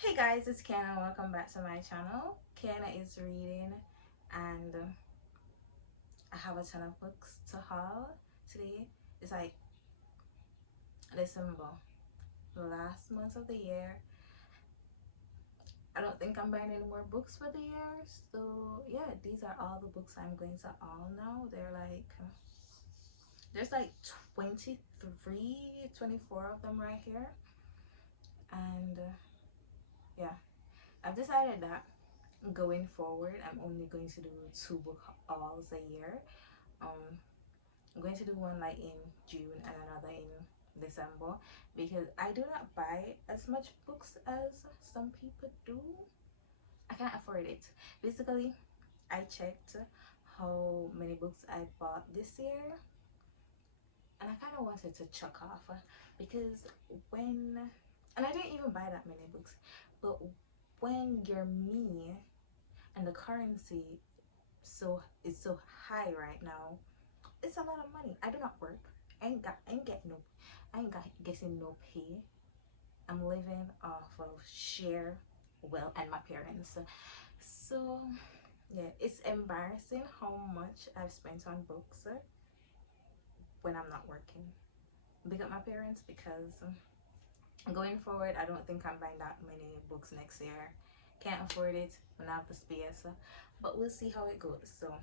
Hey guys, it's Kiana. Welcome back to my channel. Kiana is reading, and I have a ton of books to haul today. It's like December, the last month of the year. I don't think I'm buying any more books for the year. So yeah, these are all the books I'm going to haul now. There's like 23, 24 of them right here. And yeah, I've decided that going forward, I'm only going to do 2 book hauls a year. um I'm going to do one like in June and another in December, because I do not buy as much books as some people do. I can't afford it. Basically, I checked how many books I bought this year, and I kind of wanted to chuck off, because when and I didn't even buy that many books, but when you're me and the currency is so high right now, it's a lot of money. I do not work. I ain't got getting no pay. I'm living off of share well and my parents. So yeah, it's embarrassing how much I've spent on books when I'm not working. Big up my parents, because going forward, I don't think I'm buying that many books next year. Can't afford it. I don't have the space. But we'll see how it goes. So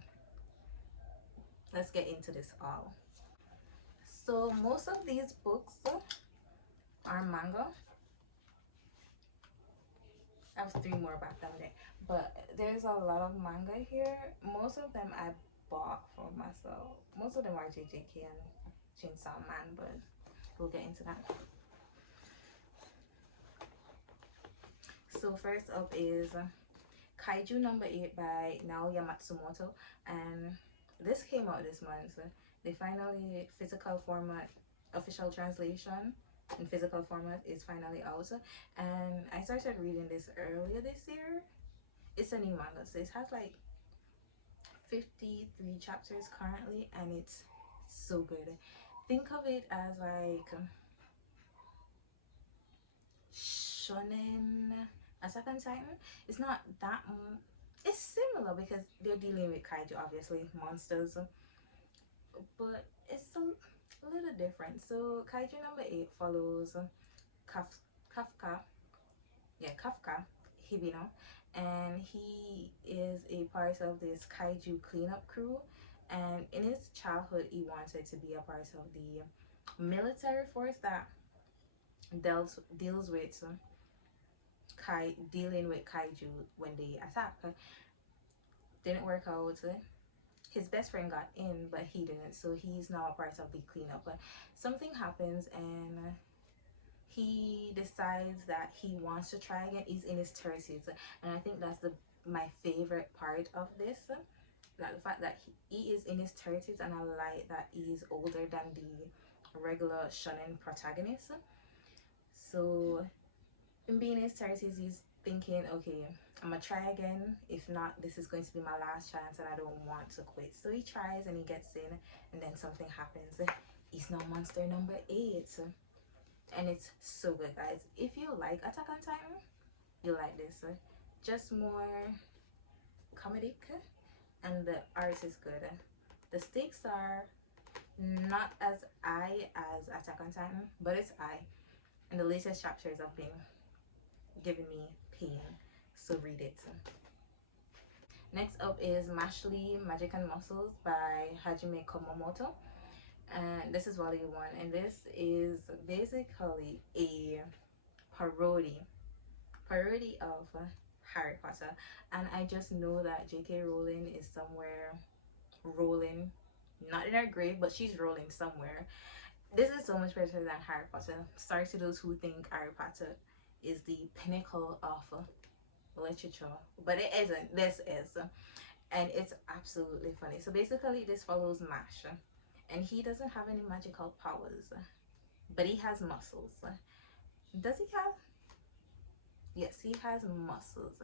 let's get into this all. So most of these books are manga. I have 3 more back down there, but there's a lot of manga here. Most of them I bought for myself. Most of them are JJK and Chainsaw Man, but we'll get into that. So first up is Kaiju No. 8 by Naoya Matsumoto, and this came out this month. They finally physical format official translation in physical format is finally out, and I started reading this earlier this year. It's a new manga, so it has like 53 chapters currently, and it's so good. Think of it as like shonen Attack on Titan. It's not that it's similar because they're dealing with kaiju, obviously monsters, but it's a little different. So Kaiju No. 8 follows Kafka, yeah, Kafka Hibino, and he is a part of this kaiju cleanup crew. And in his childhood, he wanted to be a part of the military force that deals with dealing with kaiju when they attack. Didn't work out. His best friend got in, but he didn't, so he's now a part of the cleanup. But something happens, and he decides that he wants to try again. He's in his 30s, and I think that's my favorite part of this. That the fact that he is in his 30s, and I like that he's older than the regular shonen protagonist. So in being in his 30s, he's thinking, okay, I'm gonna try again. If not, this is going to be my last chance, and I don't want to quit. So he tries and he gets in, and then something happens. He's now monster No. 8, and it's so good, guys. If you like Attack on Titan, you like this. Just more comedic, and the art is good. The stakes are not as high as Attack on Titan, but it's high. And the latest chapters have been giving me pain, so read it. Next up is Mashie, Magic and Muscles by Hajime Komomoto, and this is volume 1, and this is basically a parody of Harry Potter. And I just know that J.K. Rowling is somewhere rolling, not in her grave, but she's rolling somewhere. This is so much better than Harry Potter. Sorry to those who think Harry Potter is the pinnacle of literature, but it isn't. This is, and it's absolutely funny. So basically, this follows Mash, and he doesn't have any magical powers, but he has muscles. Does he have? Yes, he has muscles,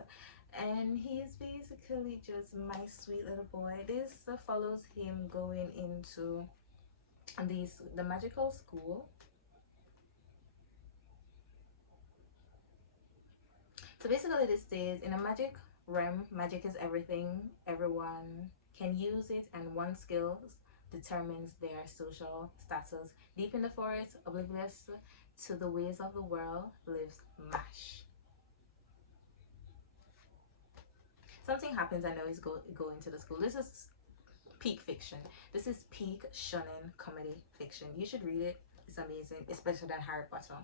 and he's basically just my sweet little boy. This follows him going into the magical school. So basically this states in a magic realm, magic is everything. Everyone can use it, and one skill determines their social status. Deep in the forest, oblivious to the ways of the world, lives Mash. Something happens, I know he's going to the school. This is peak fiction. This is peak shonen comedy fiction. You should read it. It's amazing. It's better than Harry Potter.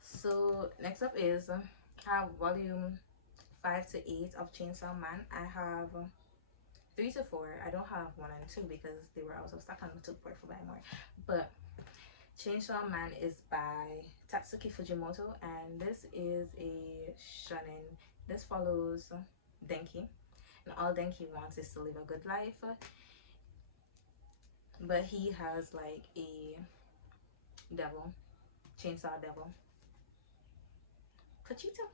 So next up is I have volume 5 to 8 of Chainsaw Man. I have 3 to 4. I don't have 1 and 2 because they were out of stock and took part for buying more. But Chainsaw Man is by Tatsuki Fujimoto, and this is a shonen. This follows Denki, and all Denki wants is to live a good life, but he has like a devil, chainsaw devil. Pachito,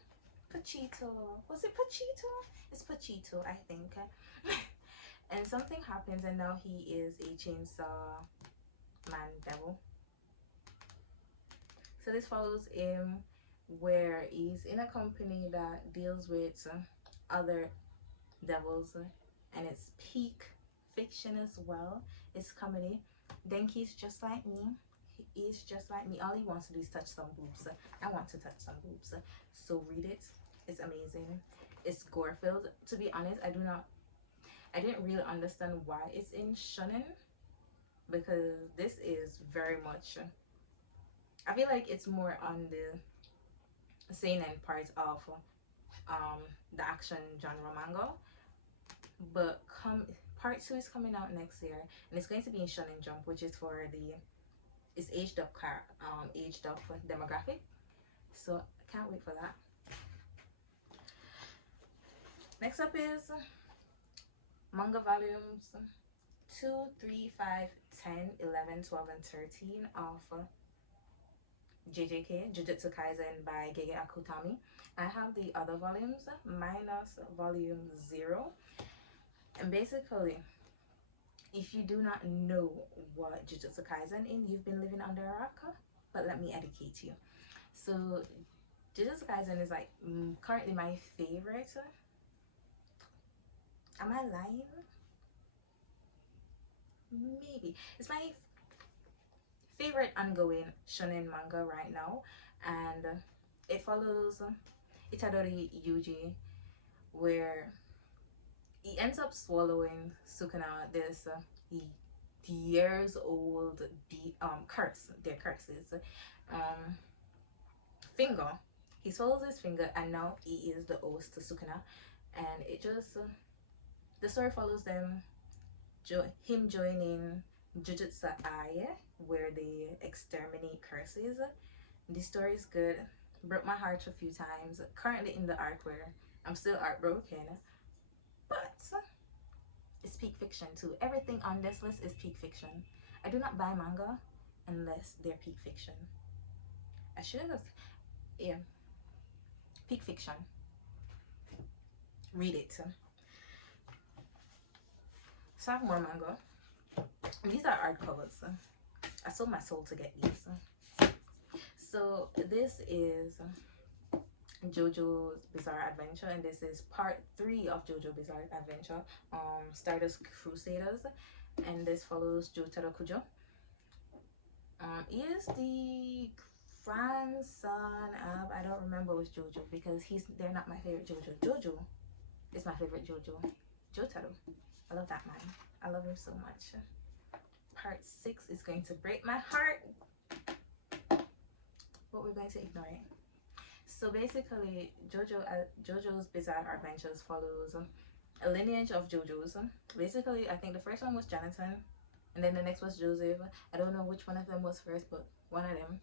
was it Pachito? It's Pachito, I think. And something happens, and now he is a chainsaw man devil. So this follows him where he's in a company that deals with other devils, and it's peak fiction as well. It's comedy. Denki's just like me. He is just like me. All he wants to do is touch some boobs. I want to touch some boobs. So read it. It's amazing. It's gore filled. To be honest, I didn't really understand why it's in shonen, because this is very much, I feel like it's more on the seinen part of the action genre manga. But part 2 is coming out next year, and it's going to be in Shonen Jump, which is for it's aged up demographic. So I can't wait for that. Next up is manga volumes 2, 3, 5, 10, 11, 12, and 13 of JJK, Jujutsu Kaisen by Gege Akutami. I have the other volumes minus volume 0. And basically, if you do not know what Jujutsu Kaisen is, you've been living under a rock. But let me educate you. So Jujutsu Kaisen is like currently my favorite. Am I lying? Maybe. It's my favorite ongoing shonen manga right now, and it follows Itadori Yuji, where he ends up swallowing Sukuna, this years old curse, their curses, finger. He swallows his finger, and now he is the host to Sukuna, and it just the story follows them, him joining Jujutsu Ai, where they exterminate curses. The story is good. Broke my heart a few times. Currently in the arc where I'm still heartbroken, but it's peak fiction too. Everything on this list is peak fiction. I do not buy manga unless they're peak fiction. I should have, yeah, peak fiction. Read it. So I have more manga. These are art covers. I sold my soul to get these. So this is JoJo's Bizarre Adventure, and this is part 3 of JoJo Bizarre Adventure, Stardust Crusaders, and this follows Jotaro Kujo. He is the grandson of, I don't remember which JoJo, because they're not my favorite JoJo. JoJo is my favorite JoJo. Jotaro, I love that man. I love him so much. Part 6 is going to break my heart, but we're going to ignore it. So basically, JoJo's Bizarre Adventures follows a lineage of JoJo's. Basically, I think the first one was Jonathan, and then the next was Joseph. I don't know which one of them was first, but one of them.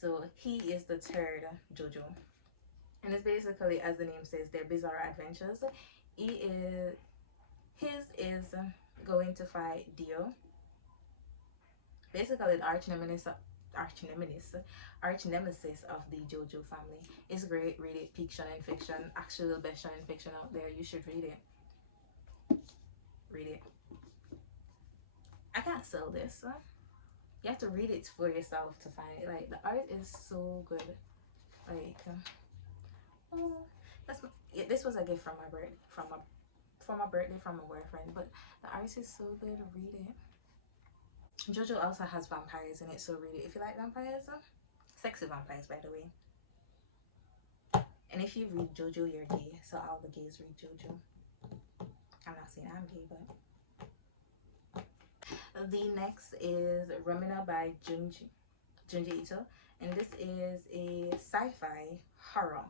So he is the third JoJo, and it's basically, as the name says, their bizarre adventures. His is going to fight Dio, basically the arch nemesis of the JoJo family. It's great. Read it. Peak shonen fiction. Actually the best shonen fiction out there. You should read it. Read it. I can't sell this. You have to read it for yourself to find it. Like, the art is so good. Like, oh, yeah, this was a gift from my birthday, from my birthday from my boyfriend. But the art is so good. Read it. Jojo also has vampires in it, so read it if you like vampires. Sexy vampires, by the way. And if you read Jojo, you're gay. So all the gays read Jojo. I'm not saying I'm gay, but the next is Ramuna by Junji Ito, and this is a sci-fi horror.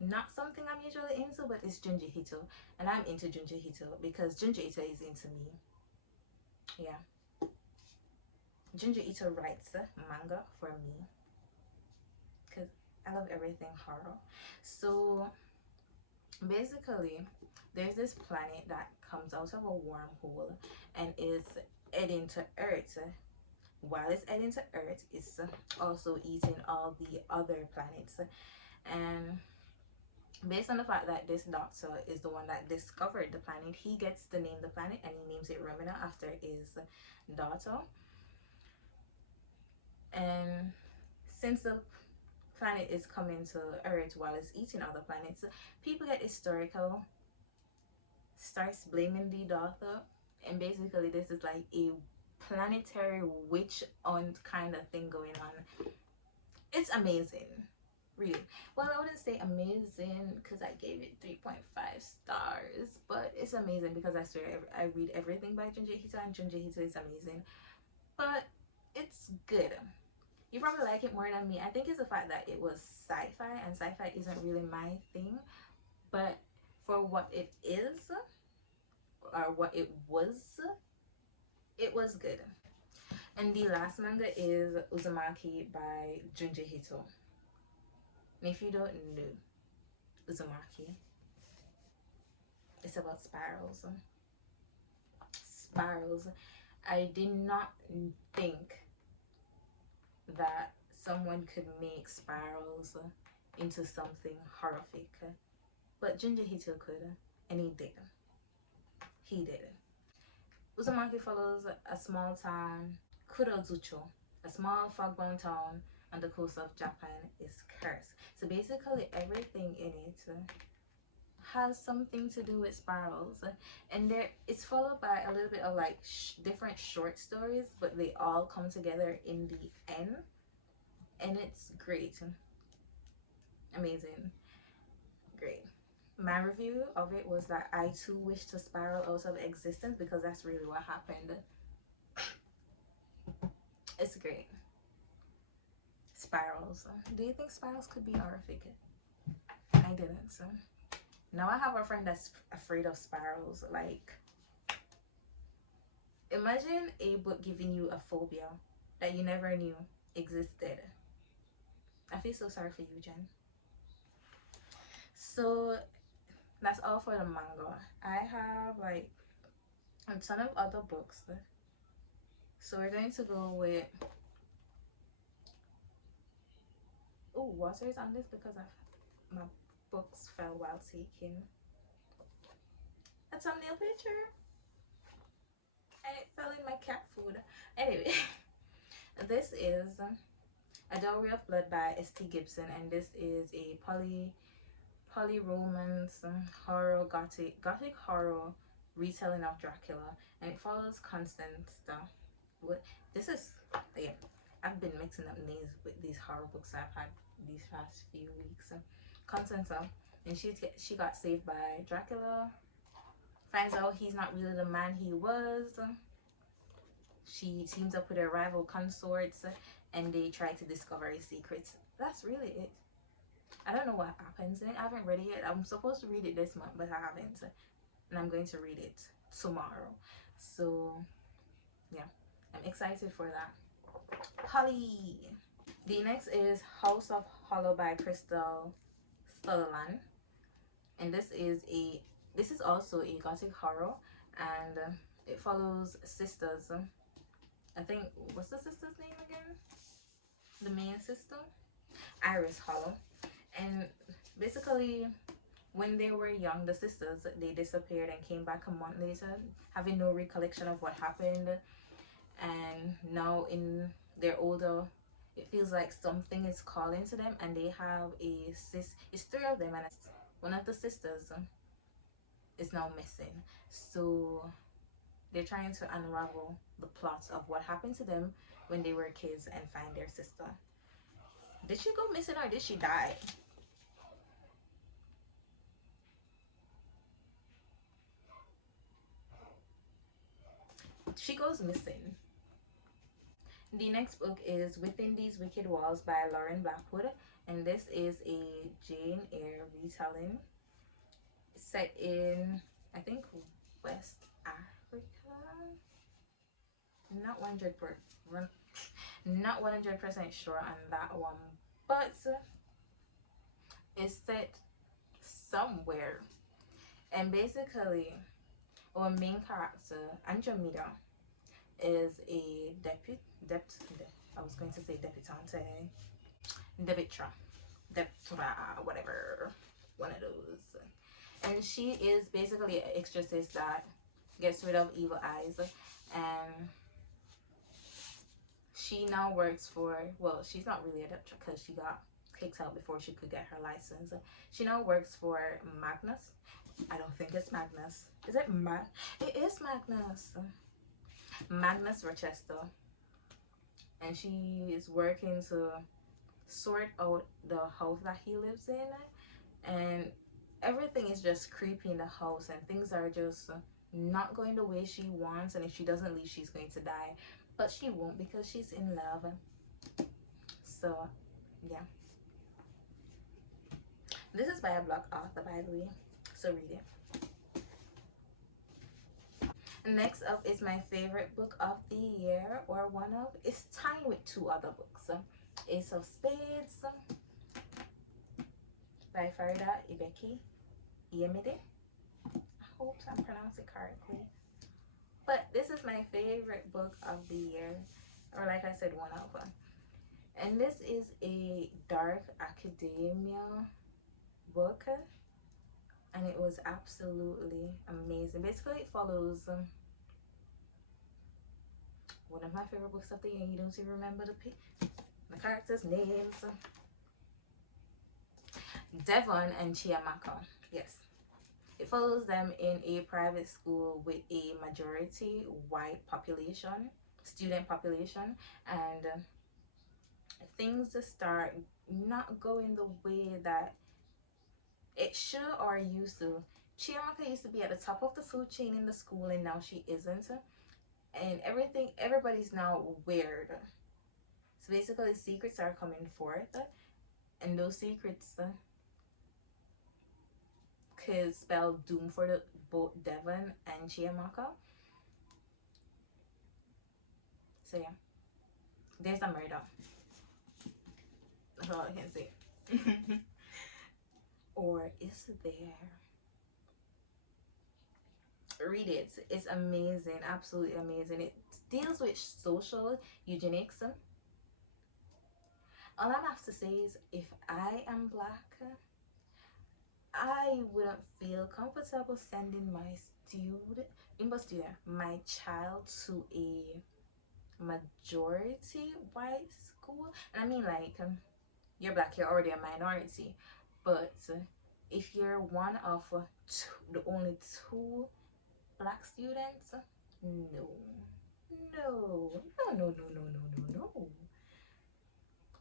Not something I'm usually into, but it's Junji Ito, and I'm into Junji Ito because Junji Ito is into me. Yeah. Junji Ito writes manga for me because I love everything horror. So basically, there's this planet that comes out of a wormhole and is heading to Earth. While it's heading to Earth, it's also eating all the other planets. And based on the fact that this doctor is the one that discovered the planet, he gets to name the planet and he names it Ramuna after his daughter. And since the planet is coming to Earth while it's eating other planets, people get hysterical, starts blaming the daughter, and basically this is like a planetary witch hunt kind of thing going on. It's amazing. Really. Well, I wouldn't say amazing because I gave it 3.5 stars, but it's amazing because I swear I read everything by Junji Ito, and Junji Ito is amazing. But it's good. You probably like it more than me. I think it's the fact that it was sci-fi, and sci-fi isn't really my thing. But for what it is, or what it was good. And the last manga is Uzumaki by Junji Ito. And if you don't know Uzumaki, it's about spirals. Spirals. I did not think that someone could make spirals into something horrific, but Junji Ito could, and he did. He did. Uzumaki follows a small town, Kurozucho, a small fog-bound town on the coast of Japan, is cursed. So basically everything in it has something to do with spirals, and it's followed by a little bit of like different short stories, but they all come together in the end, and it's great. Amazing. Great. My review of it was that I too wish to spiral out of existence, because that's really what happened. It's great. Spirals. Do you think spirals could be horrific? I didn't. So now I have a friend that's afraid of spirals. Like, imagine a book giving you a phobia that you never knew existed. I feel so sorry for you, Jen. So that's all for the manga. I have like a ton of other books. So we're going to go with... Oh, water is on this because my books fell while taking a thumbnail picture. And it fell in my cat food. Anyway, this is A Dowry of Blood by S.T. Gibson, and this is a poly romance horror gothic horror retelling of Dracula, and it follows Constance. This is, yeah, I've been mixing up names with these horror books I've had these past few weeks. Constance, and she got saved by Dracula, finds out he's not really the man he was. She teams up with her rival consorts, and they try to discover his secrets. That's really it. I don't know what happens in it. I haven't read it yet. I'm supposed to read it this month, but I haven't, and I'm going to read it tomorrow. So yeah, I'm excited for that. Holly. The next is House of Hollow by Crystal Sutherland, and this is also a gothic horror, and it follows sisters. I think, what's the sister's name again? The main sister, Iris Hollow. And basically, when they were young, the sisters, they disappeared and came back a month later, having no recollection of what happened. And now in their older It feels like something is calling to them, and they have a sis. It's three of them, and one of the sisters is now missing. So they're trying to unravel the plot of what happened to them when they were kids and find their sister. Did she go missing or did she die? She goes missing. The next book is Within These Wicked Walls by Lauren Blackwood, and this is a Jane Eyre retelling set in, I think, West Africa. Not 100% sure on that one, but it's set somewhere. And basically, our main character, Andromeda, is a I was going to say debutante, debitra, whatever, one of those. And she is basically an exorcist that gets rid of evil eyes, and she now works for, well, she's not really a debtra because she got kicked out before she could get her license. She now works for Magnus. I don't think it's Magnus. Is it It is Magnus. Magnus Rochester. And she is working to sort out the house that he lives in. And everything is just creepy in the house, and things are just not going the way she wants. And if she doesn't leave, she's going to die. But she won't, because she's in love. So, yeah. This is by a Black author, by the way. So read it. Next up is my favorite book of the year, or one of. It's tied with two other books. Ace of Spades by Farida Ibeki Iyemide. I hope I'm pronouncing it correctly. But this is my favorite book of the year, or like I said, one of them. And this is a dark academia book, and it was absolutely amazing. Basically, it follows one of my favorite books of the year. You don't even remember the characters' names. Devon and Chiamaka. Yes. It follows them in a private school with a majority white population, student population, and things start not going the way that it should or used to. Chiamaka used to be at the top of the food chain in the school, and now she isn't. And everybody's now weird. So basically, secrets are coming forth, and those secrets could spell doom for both Devon and Chiamaka. So yeah, there's a murder. That's all I can say. Or is there? Read it. It's amazing, absolutely amazing. It deals with social eugenics. All I have to say is, if I am Black, I wouldn't feel comfortable sending my child to a majority white school. And I mean, like, you're Black, you're already a minority, but if you're one of the only two Black students, no.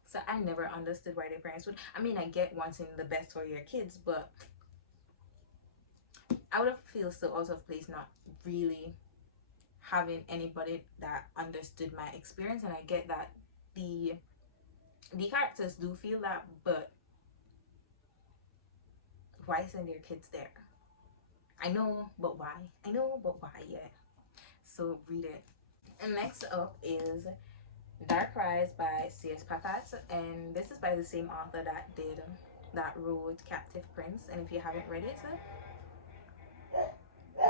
So I never understood why their parents would. I mean, I get wanting the best for your kids, but I would feel so out of place not really having anybody that understood my experience. And I get that the characters do feel that, but why send their kids there? I know, but why? Yeah. So read it. And next up is Dark Rise by C.S. Pakat, and this is by the same author that wrote Captive Prince. And if you haven't read it,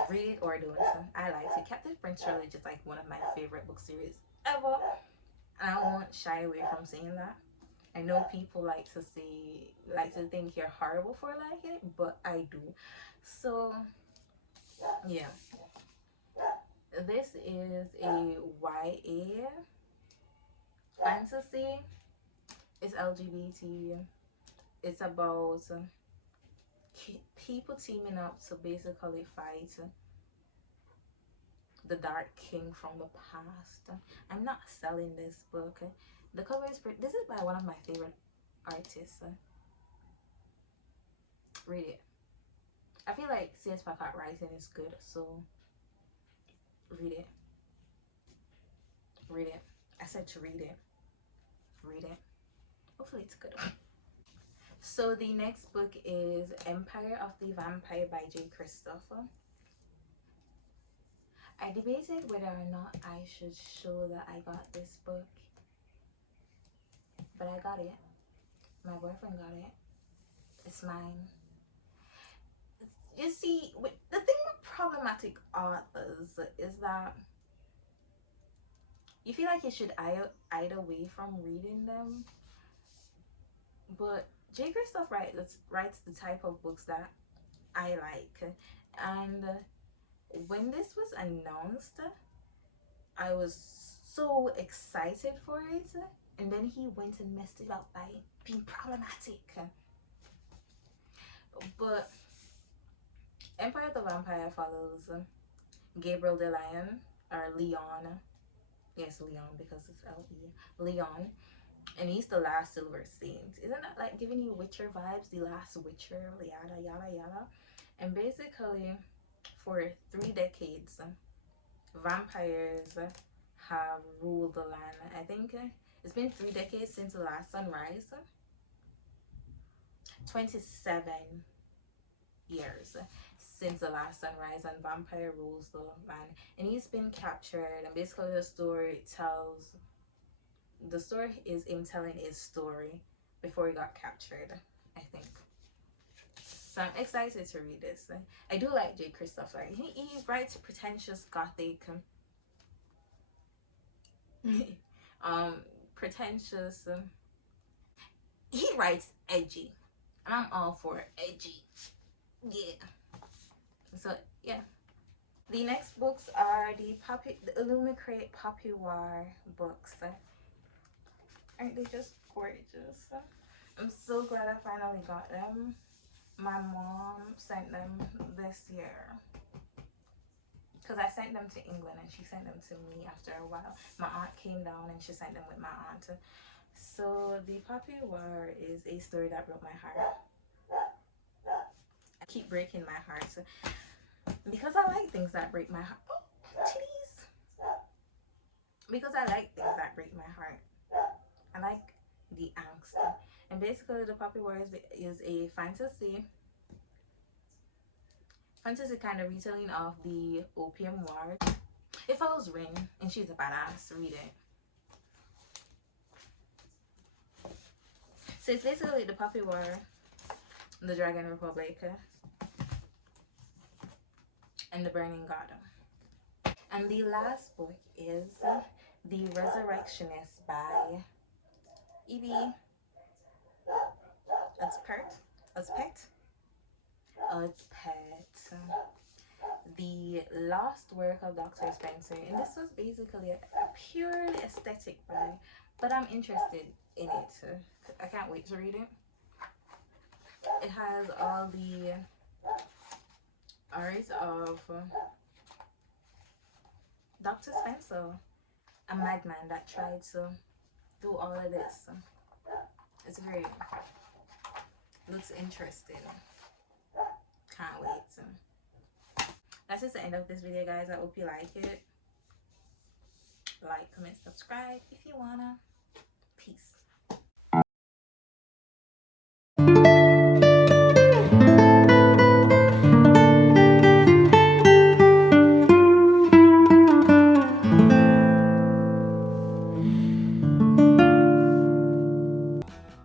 read it or don't. I liked it. Captive Prince really just like one of my favorite book series ever, and I won't shy away from saying that. I know people like to think you're horrible for liking it, but I do. So yeah, this is a YA fantasy. It's LGBT. It's about people teaming up to basically fight the Dark King from the past. I'm not selling this book. The cover is pretty. This is by one of my favorite artists. Read it. I feel like C.S. Pakat writing is good, so read it. Read it. I said to read it. Read it. Hopefully it's good. So the next book is Empire of the Vampire by J. Christopher. I debated whether or not I should show that I got this book, but I got it. My boyfriend got it. It's mine. You see, the thing with problematic authors is that you feel like you should eye away from reading them, but J. Christoph writes the type of books that I like, and when this was announced, I was so excited for it, and then he went and messed it up by being problematic. But Empire of the Vampire follows Gabriel de Leon, or Leon. Yes, Leon, because it's L-E. Leon. And he's the last Silver Saint. Isn't that like giving you Witcher vibes? The last Witcher, yada, yada, yada. And basically, for 3 decades, vampires have ruled the land. I think it's been 3 decades since the last sunrise. 27 years since the last sunrise, and vampire rules the land, and he's been captured. And basically the story is him telling his story before he got captured, I think. So I'm excited to read this. I do like J. Christopher. He writes pretentious gothic, pretentious. He writes edgy, and I'm all for edgy. Yeah. So yeah, the next books are the Illumicrate Popular books. Aren't they just gorgeous? I'm so glad I finally got them. My mom sent them this year, because I sent them to England and she sent them to me after a while. My aunt came down and she sent them with my aunt. So the Popular is a story that broke my heart. I keep breaking my heart. So, because I like things that break my heart. Oh, titties. Because I like things that break my heart. I like the angst. And basically the Popular is a fantasy kind of retelling of the Opium War. It follows Rin, and she's a badass. Read it. So it's basically the Popular, the Dragon Republic, and the Burning God. And the last book is The Resurrectionist by Evie Pet. The last work of Dr. Spencer, and this was basically a purely aesthetic buy, but I'm interested in it. I can't wait to read it. It has all the art of Dr. Spencer, a madman that tried to do all of this. It's great. Looks interesting. Can't wait. That's just the end of this video, guys. I hope you like it. Like, comment, subscribe if you wanna. Peace.